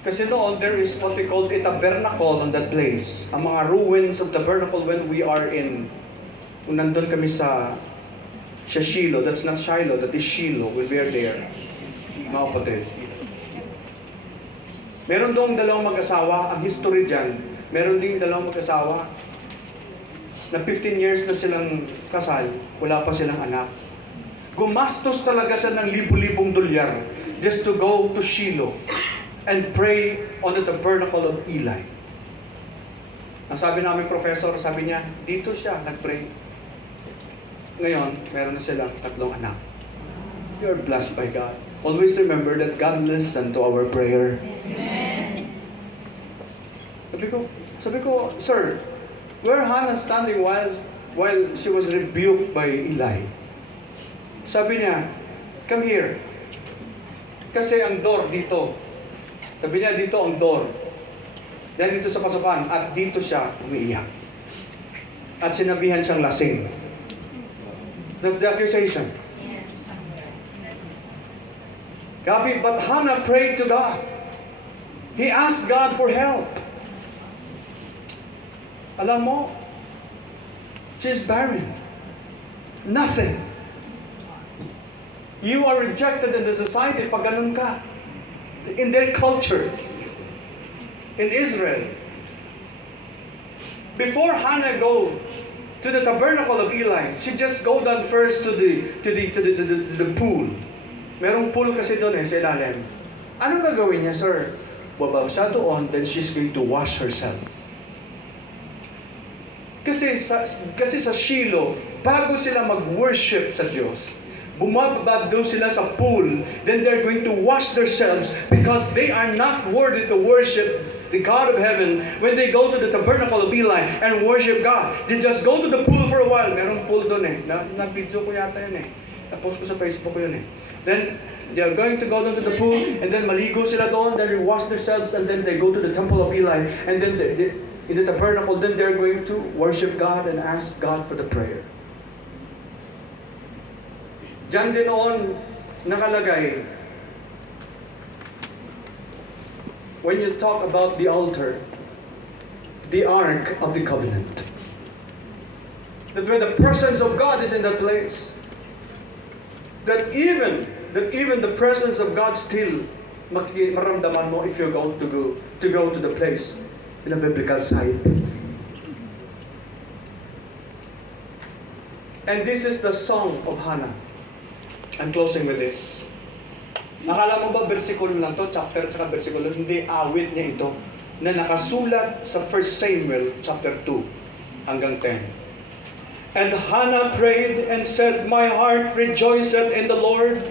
Kasi noon, there is what we call a tabernacle on that place. Ang mga ruins of tabernacle when we are in, kung nandun kami sa Shiloh, that's not Shiloh, that is Shiloh, when we are there. Mga kapatid. Meron doong dalawang mag-asawa, ang history dyan, meron ding dalawang mag-asawa na 15 years na silang kasal, wala pa silang anak. Gumastos talaga siya ng libu-libong dolyar just to go to Shiloh and pray on the tabernacle of Eli. Ang sabi namin professor, sabi niya, dito siya nag-pray. Ngayon, meron na silang 3 anak. You are blessed by God. Always remember that God listens to our prayer. Amen. Sabi ko, sir, where Hannah standing while she was rebuked by Eli? Sabi niya, come here. Kasi ang door dito. Sabi niya, dito ang door. Yan dito sa pasukan. At dito siya umiiyak. At sinabihan siyang lasing. That's the accusation. Yes. Gabi, but Hannah prayed to God. He asked God for help. Alam mo, she's barren. Nothing. You are rejected in the society pag ganun ka. In their culture. In Israel. Before Hannah go to the tabernacle of Eli, she just go down first to the pool. Merong pool kasi doon sa ilalim. Anong gagawin niya, sir? Babaw siya doon, then she's going to wash herself. Kasi sa Shiloh, bago sila mag-worship sa Diyos, bumababa daw sila sa pool, then they're going to wash themselves because they are not worthy to worship the God of heaven. When they go to the tabernacle of Eli and worship God, they just go to the pool for a while. Merong pool doon eh. Na-video ko yata yun eh. Na-post ko sa Facebook ko yun eh. Then, they are going to go down to the pool, and then maligo sila doon, then they wash themselves, and then they go to the temple of Eli, and then in the tabernacle, then they're going to worship God and ask God for the prayer. Diyan din noon nakalagay, when you talk about the altar, the Ark of the Covenant, that when the presence of God is in that place, that even the presence of God still maramdaman mo if you're going to go to the place in a biblical site. And this is the song of Hannah. I'm closing with this. Nakala mo ba versikulo lang to, chapter at versikulo? Hindi, awit niya ito na nakasulat sa 1 Samuel chapter 2 hanggang 10. And Hannah prayed and said, my heart rejoiceth in the Lord,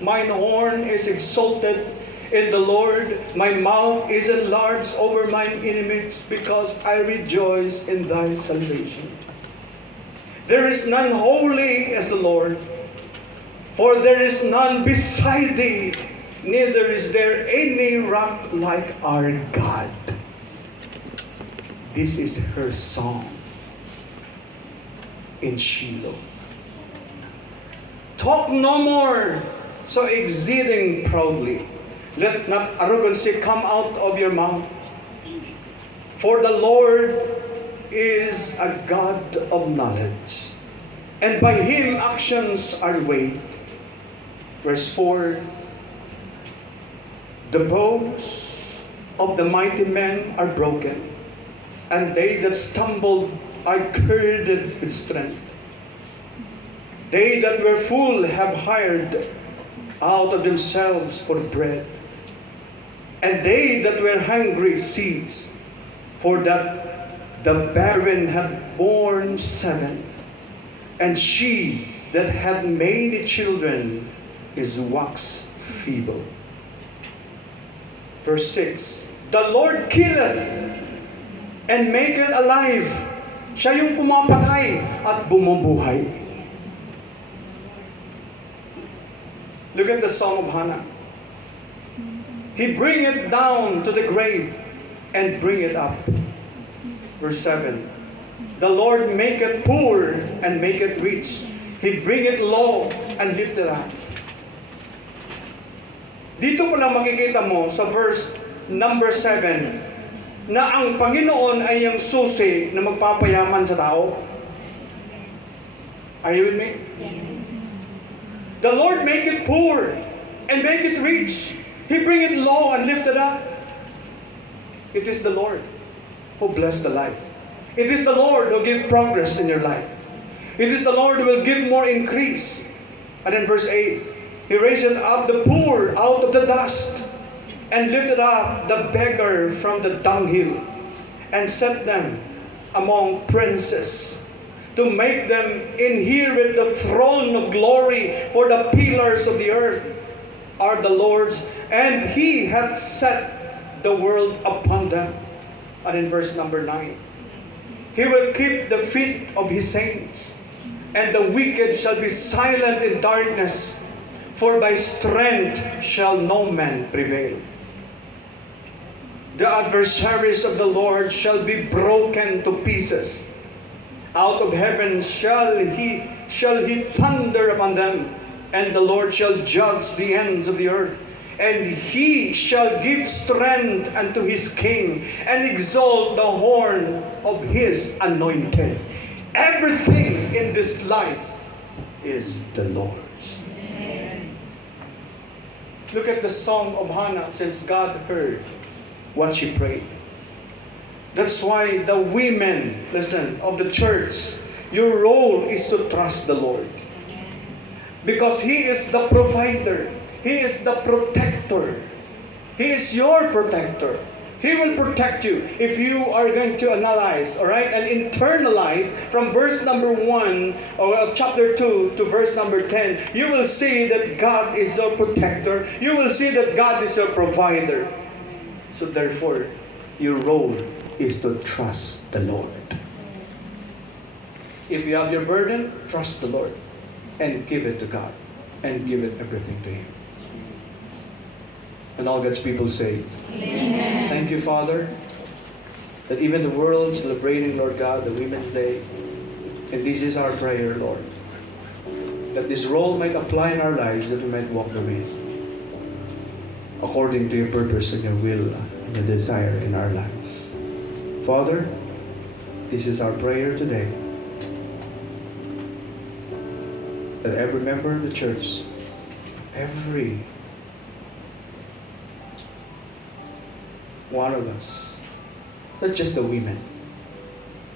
mine horn is exalted in the Lord, my mouth is enlarged over mine enemies, because I rejoice in thy salvation. There is none holy as the Lord, for there is none beside thee, neither is there any rock like our God. This is her song in Shiloh. Talk no more so exceeding proudly. Let not arrogancy come out of your mouth. For the Lord is a God of knowledge, and by Him actions are weighed. Verse 4, the bows of the mighty men are broken, and they that stumbled are girded with strength. They that were full have hired out of themselves for bread, and they that were hungry cease, for that the barren had borne 7, and she that had many children is wax feeble. Verse 6, the Lord killeth and maketh alive. Siya yung pumapatay at bumubuhay. Look at the Song of Hannah. He bring it down to the grave and bring it up. Verse 7. The Lord make it poor and make it rich. He bring it low and lift it up. Dito pa lang makikita mo sa verse number 7 na ang Panginoon ay yung susi na magpapayaman sa tao. Are you with me? Yes. The Lord make it poor and make it rich. He bring it low and lift it up. It is the Lord who bless the life. It is the Lord who give progress in your life. It is the Lord who will give more increase. And in verse 8, He raised up the poor out of the dust and lifted up the beggar from the dunghill and set them among princes to make them inherit the throne of glory, for the pillars of the earth are the Lord's, and He hath set the world upon them. And in verse number 9, He will keep the feet of His saints, and the wicked shall be silent in darkness, for by strength shall no man prevail. The adversaries of the Lord shall be broken to pieces. Out of heaven shall he thunder upon them, and the Lord shall judge the ends of the earth. And He shall give strength unto His king, and exalt the horn of His anointed. Everything in this life is the Lord's. Look at the Song of Hannah, since God heard what she prayed. That's why the women, listen, of the church, your role is to trust the Lord. Because He is the provider. He is the protector. He is your protector. He will protect you if you are going to analyze, all right, and internalize from verse number 1 or chapter 2 to verse number 10. You will see that God is your protector. You will see that God is your provider. So therefore, your role is to trust the Lord. If you have your burden, trust the Lord and give it to God and give it everything to Him. And all God's people say, Amen. thank you, Father, that even the world celebrating, Lord God, the Women's Day, and this is our prayer, Lord, that this role might apply in our lives, that we might walk the way according to your purpose and your will and your desire in our lives. Father, this is our prayer today, that every member of the church, every one of us, not just the women,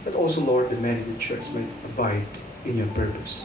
but also, Lord, the men in the church might abide in your purpose.